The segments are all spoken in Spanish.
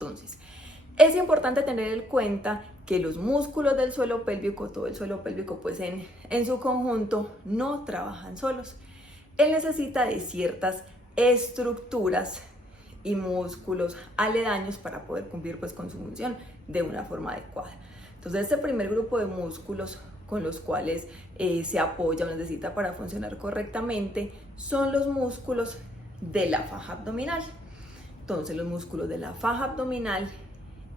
Entonces, es importante tener en cuenta que los músculos del suelo pélvico, todo el suelo pélvico, pues en su conjunto no trabajan solos. Él necesita de ciertas estructuras y músculos aledaños para poder cumplir pues con su función de una forma adecuada. Entonces, este primer grupo de músculos con los cuales se apoya o necesita para funcionar correctamente son los músculos de la faja abdominal. Entonces, los músculos de la faja abdominal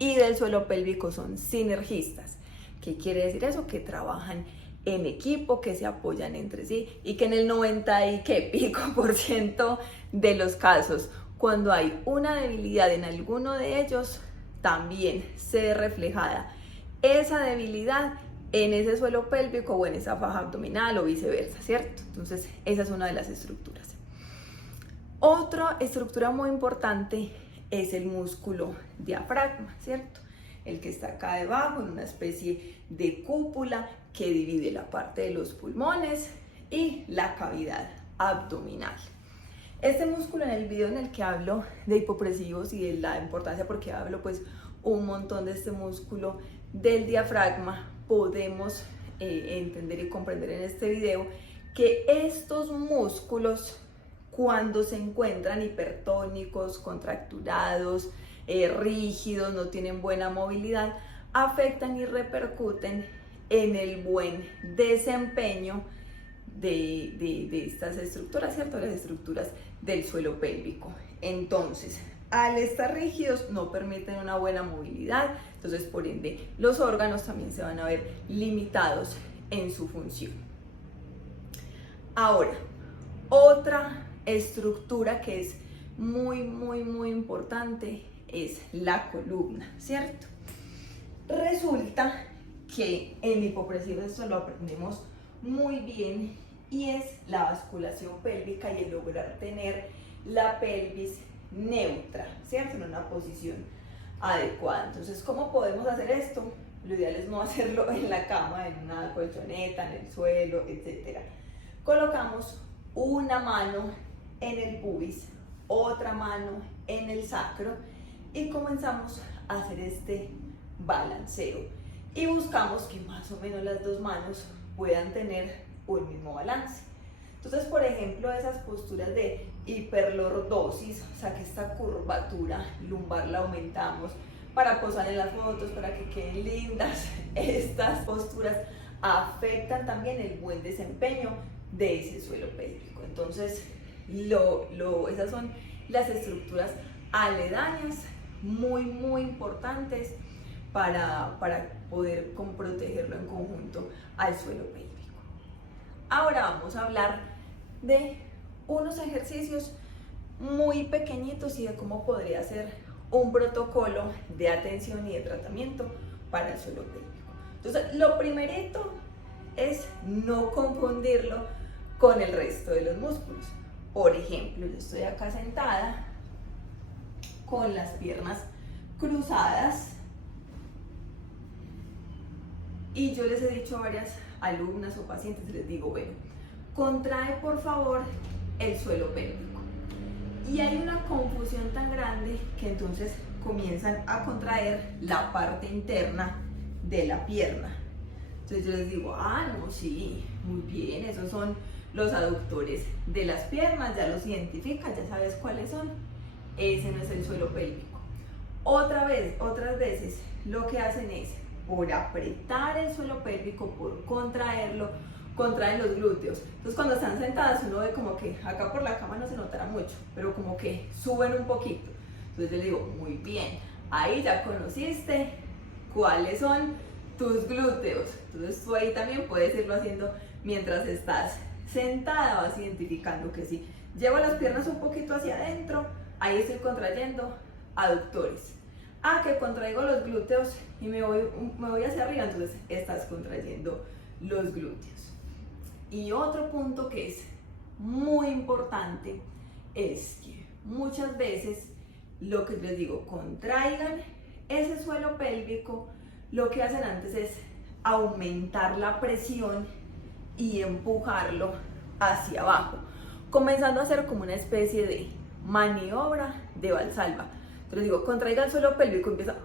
y del suelo pélvico son sinergistas. ¿Qué quiere decir eso? Que trabajan en equipo, que se apoyan entre sí y que en el 90% de los casos, cuando hay una debilidad en alguno de ellos, también se ve reflejada esa debilidad en ese suelo pélvico o en esa faja abdominal o viceversa, ¿cierto? Entonces, esa es una de las estructuras. Otra estructura muy importante es el músculo diafragma, ¿cierto? El que está acá debajo en una especie de cúpula que divide la parte de los pulmones y la cavidad abdominal. Este músculo, en el video en el que hablo de hipopresivos y de la importancia, porque hablo pues un montón de este músculo del diafragma, podemos entender y comprender en este video que estos músculos, cuando se encuentran hipertónicos, contracturados, rígidos, no tienen buena movilidad, afectan y repercuten en el buen desempeño de estas estructuras, ¿cierto? Las estructuras del suelo pélvico. Entonces, al estar rígidos no permiten una buena movilidad, entonces por ende los órganos también se van a ver limitados en su función. Ahora, otra estructura que es muy importante es la columna, ¿cierto? Resulta que en hipopresivos esto lo aprendemos muy bien y es la basculación pélvica y el lograr tener la pelvis neutra, ¿cierto? En una posición adecuada. Entonces, ¿cómo podemos hacer esto? Lo ideal es no hacerlo en la cama, en una colchoneta, en el suelo, etc. Colocamos una mano en el pubis, otra mano en el sacro y comenzamos a hacer este balanceo y buscamos que más o menos las dos manos puedan tener un mismo balance. Entonces, por ejemplo, esas posturas de hiperlordosis, o sea que esta curvatura lumbar la aumentamos para posar en las fotos, para que queden lindas. Estas posturas afectan también el buen desempeño de ese suelo pélvico. Entonces, esas son las estructuras aledañas muy importantes para poder protegerlo en conjunto al suelo pélvico. Ahora vamos a hablar de unos ejercicios muy pequeñitos y de cómo podría ser un protocolo de atención y de tratamiento para el suelo pélvico. Entonces, lo primerito es no confundirlo con el resto de los músculos. Por ejemplo, yo estoy acá sentada con las piernas cruzadas y yo les he dicho a varias alumnas o pacientes, les digo, bueno, contrae por favor el suelo pélvico. Y hay una confusión tan grande que entonces comienzan a contraer la parte interna de la pierna. Entonces yo les digo, no, sí, muy bien, esos son los aductores de las piernas, ya los identificas, ya sabes cuáles son. Ese no es el suelo pélvico. Otras veces lo que hacen es, por apretar el suelo pélvico, por contraerlo, contraen los glúteos. Entonces, cuando están sentadas, uno ve como que acá por la cama no se notará mucho, pero como que suben un poquito. Entonces, yo les digo, muy bien, ahí ya conociste cuáles son tus glúteos. Entonces, tú ahí también puedes irlo haciendo mientras estás sentada, vas identificando que si llevo las piernas un poquito hacia adentro, ahí estoy contrayendo aductores. Que contraigo los glúteos y me voy hacia arriba, entonces estás contrayendo los glúteos. Y otro punto que es muy importante es que muchas veces lo que les digo, contraigan ese suelo pélvico, lo que hacen antes es aumentar la presión y empujarlo hacia abajo, comenzando a hacer como una especie de maniobra de Valsalva. Entonces digo, contraiga el suelo pélvico, empieza,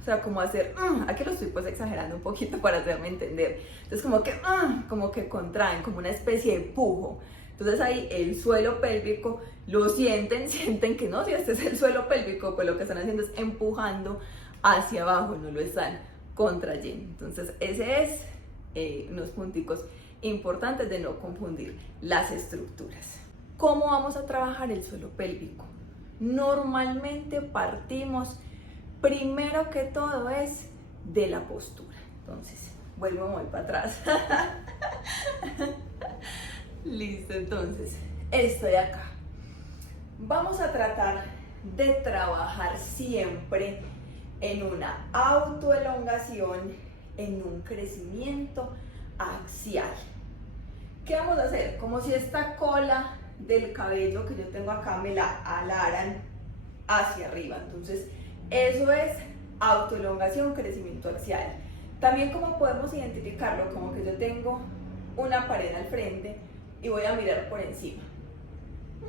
o sea, como a hacer, aquí lo estoy pues exagerando un poquito para hacerme entender. Entonces como que contraen, como una especie de empujo. Entonces ahí el suelo pélvico lo sienten que no, si este es el suelo pélvico, pues lo que están haciendo es empujando hacia abajo, no lo están contrayendo. Entonces ese es unos punticos importantes de no confundir las estructuras. ¿Cómo vamos a trabajar el suelo pélvico? Normalmente partimos, primero que todo es de la postura. Entonces, vuelvo muy para atrás. Listo, entonces, estoy acá. Vamos a tratar de trabajar siempre en una autoelongación, en un crecimiento axial. ¿Qué vamos a hacer? Como si esta cola del cabello que yo tengo acá me la alaran hacia arriba. Entonces, eso es autoelongación, crecimiento axial. También como podemos identificarlo, como que yo tengo una pared al frente y voy a mirar por encima.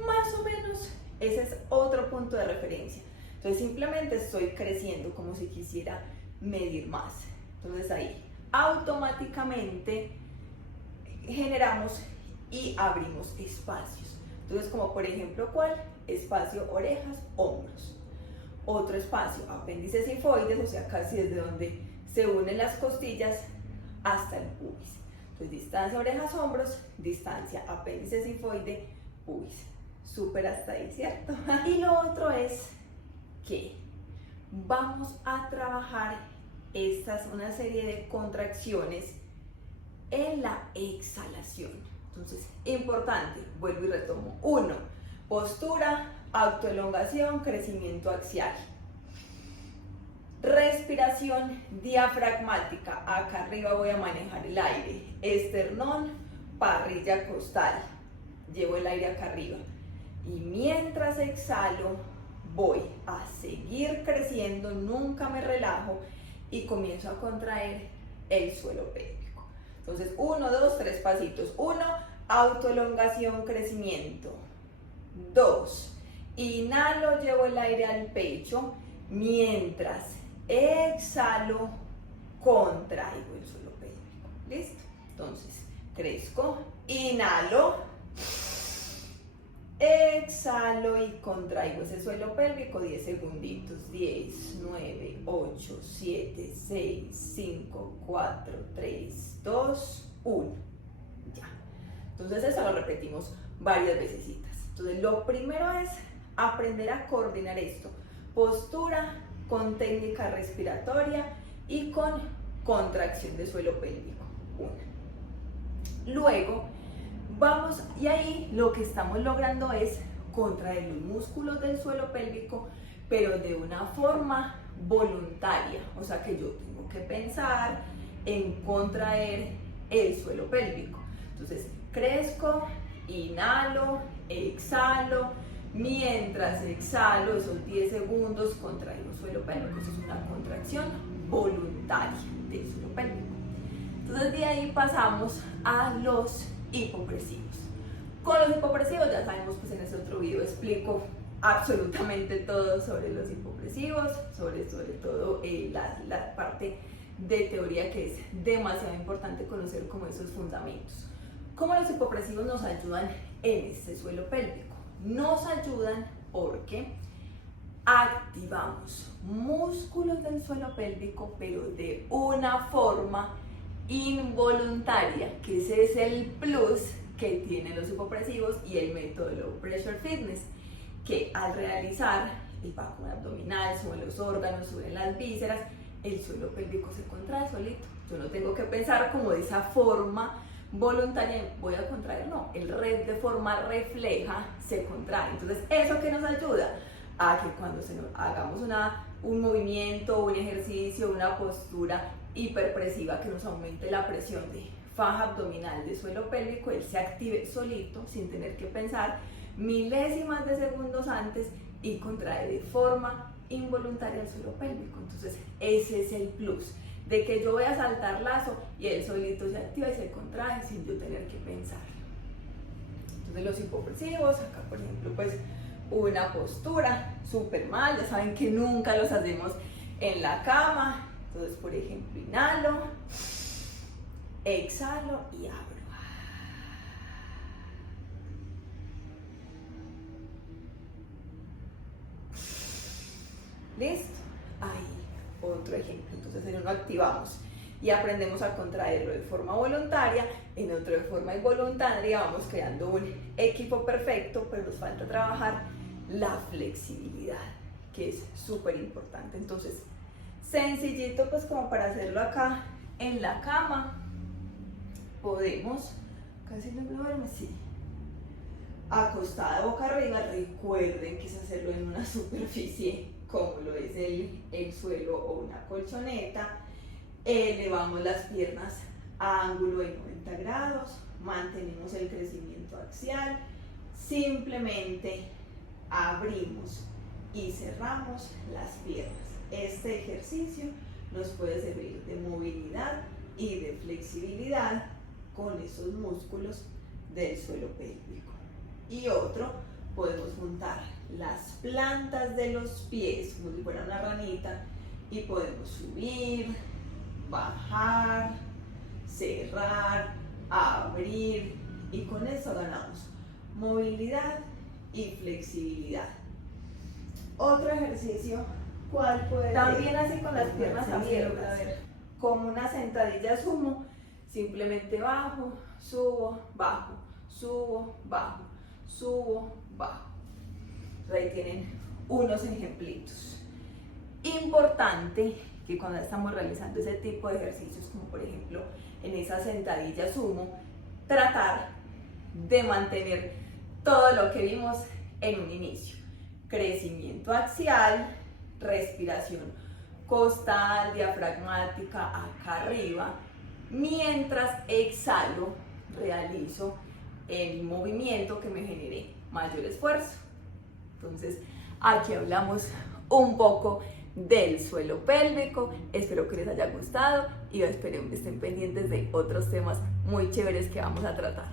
Más o menos, ese es otro punto de referencia. Entonces, simplemente estoy creciendo como si quisiera medir más. Entonces, ahí automáticamente generamos y abrimos espacios. Entonces, como por ejemplo, ¿cuál? Espacio orejas, hombros. Otro espacio, apéndice sifoides, o sea, casi desde donde se unen las costillas hasta el pubis. Entonces, distancia orejas, hombros, distancia apéndice sifoide, pubis. Súper hasta ahí, ¿cierto? Y lo otro es que vamos a trabajar una serie de contracciones en la exhalación. Entonces, importante, vuelvo y retomo. 1, postura, autoelongación, crecimiento axial. Respiración diafragmática, acá arriba voy a manejar el aire. Esternón, parrilla costal, llevo el aire acá arriba. Y mientras exhalo, voy a seguir creciendo, nunca me relajo y comienzo a contraer el suelo pélvico. Entonces, 1, 2, 3 pasitos. 1, autoelongación, crecimiento. 2, inhalo, llevo el aire al pecho. Mientras exhalo, contraigo el suelo pélvico. ¿Listo? Entonces, crezco, inhalo, exhalo y contraigo ese suelo pélvico. 10 segunditos. 10, 9, 8, 7, 6, 5, 4, 3, 2, 1. Ya. Entonces eso lo repetimos varias veces. Entonces lo primero es aprender a coordinar esto. Postura con técnica respiratoria y con contracción de suelo pélvico. 1. Luego vamos, y ahí lo que estamos logrando es contraer los músculos del suelo pélvico, pero de una forma voluntaria. O sea que yo tengo que pensar en contraer el suelo pélvico. Entonces, crezco, inhalo, exhalo. Mientras exhalo, esos 10 segundos, contraigo el suelo pélvico. Eso es una contracción voluntaria del suelo pélvico. Entonces, de ahí pasamos a los hipopresivos. Con los hipopresivos ya sabemos, pues en este otro video explico absolutamente todo sobre los hipopresivos, sobre todo la parte de teoría que es demasiado importante conocer como esos fundamentos. ¿Cómo los hipopresivos nos ayudan en este suelo pélvico? Nos ayudan porque activamos músculos del suelo pélvico, pero de una forma involuntaria, que ese es el plus que tienen los hipopresivos y el método Low Pressure Fitness, que al realizar el vacuum abdominal, suben los órganos, suben las vísceras, el suelo pélvico se contrae solito. Yo no tengo que pensar como de esa forma voluntaria, voy a contraer, no, de forma refleja se contrae. Entonces, ¿eso qué nos ayuda? A que cuando hagamos un movimiento, un ejercicio, una postura hiperpresiva que nos aumente la presión de faja abdominal, de suelo pélvico, él se active solito, sin tener que pensar milésimas de segundos antes y contrae de forma involuntaria el suelo pélvico. Entonces, ese es el plus, de que yo voy a saltar lazo y él solito se activa y se contrae sin yo tener que pensar. Entonces, los hipopresivos, acá por ejemplo, pues una postura súper mal, ya saben que nunca los hacemos en la cama. Entonces, por ejemplo, inhalo, exhalo y abro. ¿Listo? Ahí, otro ejemplo. Entonces en uno activamos y aprendemos a contraerlo de forma voluntaria, en otro de forma involuntaria, vamos creando un equipo perfecto, pero nos falta trabajar la flexibilidad, que es súper importante. Entonces, sencillito pues como para hacerlo acá en la cama, podemos, casi no me duerme, sí, acostada boca arriba. Recuerden que es hacerlo en una superficie como lo es el suelo o una colchoneta. Elevamos las piernas a ángulo de 90 grados, mantenemos el crecimiento axial, simplemente abrimos y cerramos las piernas. Este ejercicio nos puede servir de movilidad y de flexibilidad con esos músculos del suelo pélvico. Y otro, podemos juntar las plantas de los pies como si fuera una ranita y podemos subir, bajar, cerrar, abrir, y con eso ganamos movilidad y flexibilidad. Otro ejercicio, ¿cuál puede ser? También así con las piernas abiertas, como una sentadilla sumo, simplemente bajo, subo, bajo, subo, bajo, subo, bajo. Ahí tienen unos ejemplitos. Importante que cuando estamos realizando ese tipo de ejercicios, como por ejemplo en esa sentadilla sumo, tratar de mantener todo lo que vimos en un inicio: crecimiento axial, respiración costal, diafragmática acá arriba, mientras exhalo realizo el movimiento que me genere mayor esfuerzo. Entonces aquí hablamos un poco del suelo pélvico. Espero que les haya gustado y espero que estén pendientes de otros temas muy chéveres que vamos a tratar.